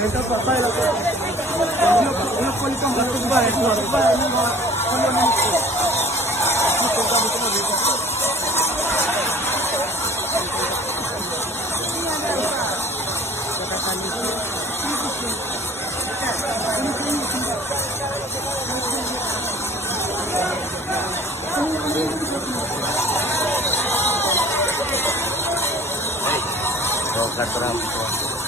Ito pa, tayo lang po. Ano po nito? Ano ba? Ano ba? Ano Rogat Rampo.